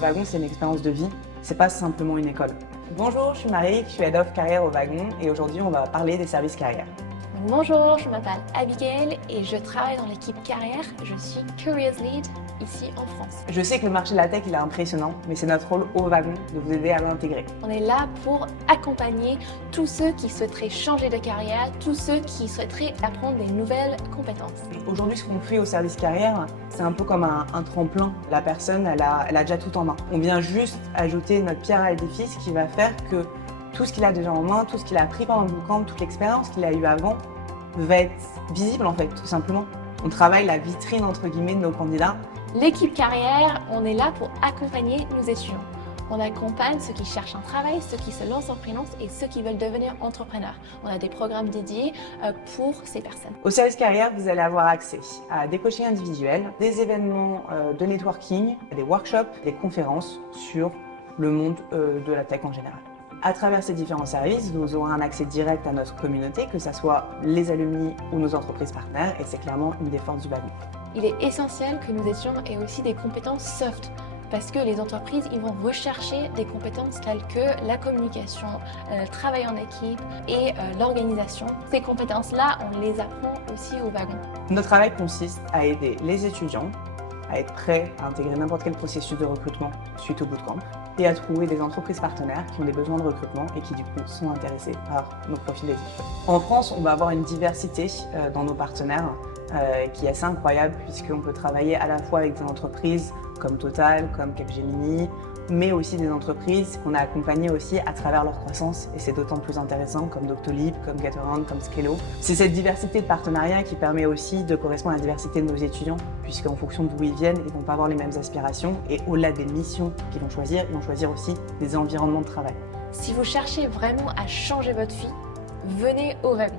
Wagon, c'est une expérience de vie, c'est pas simplement une école. Bonjour, je suis Marie, je suis Head of Carrière au Wagon et aujourd'hui on va parler des services carrières. Bonjour, je m'appelle Abigail et je travaille dans l'équipe carrière. Je suis Careers Lead ici en France. Je sais que le marché de la tech il est impressionnant, mais c'est notre rôle au Wagon de vous aider à l'intégrer. On est là pour accompagner tous ceux qui souhaiteraient changer de carrière, tous ceux qui souhaiteraient apprendre des nouvelles compétences. Aujourd'hui, ce qu'on fait au service carrière, c'est un peu comme un tremplin. La personne, elle a déjà tout en main. On vient juste ajouter notre pierre à l'édifice qui va faire que tout ce qu'il a déjà en main, tout ce qu'il a appris pendant le bootcamp, toute l'expérience qu'il a eue avant, va être visible en fait, tout simplement. On travaille la vitrine entre guillemets de nos candidats. L'équipe carrière, on est là pour accompagner nos étudiants. On accompagne ceux qui cherchent un travail, ceux qui se lancent en freelance et ceux qui veulent devenir entrepreneurs. On a des programmes dédiés pour ces personnes. Au service carrière, vous allez avoir accès à des coachings individuels, des événements de networking, des workshops, des conférences sur le monde de la tech en général. À travers ces différents services, vous aurez un accès direct à notre communauté, que ce soit les alumni ou nos entreprises partenaires, et c'est clairement une des forces du Wagon. Il est essentiel que nos étudiants aient aussi des compétences soft, parce que les entreprises ils vont rechercher des compétences telles que la communication, le travail en équipe et l'organisation. Ces compétences-là, on les apprend aussi au Wagon. Notre travail consiste à aider les étudiants à être prêts à intégrer n'importe quel processus de recrutement suite au bootcamp et à trouver des entreprises partenaires qui ont des besoins de recrutement et qui du coup sont intéressés par nos profils d'étudiants. En France, on va avoir une diversité dans nos partenaires qui est assez incroyable puisqu'on peut travailler à la fois avec des entreprises comme Total, comme Capgemini, mais aussi des entreprises qu'on a accompagnées aussi à travers leur croissance et c'est d'autant plus intéressant comme Doctolib, comme Getaround, comme Skello. C'est cette diversité de partenariats qui permet aussi de correspondre à la diversité de nos étudiants puisqu'en fonction d'où ils viennent, ils vont pas avoir les mêmes aspirations et au-delà des missions qu'ils vont choisir, ils vont choisir aussi des environnements de travail. Si vous cherchez vraiment à changer votre vie, venez au Wagon.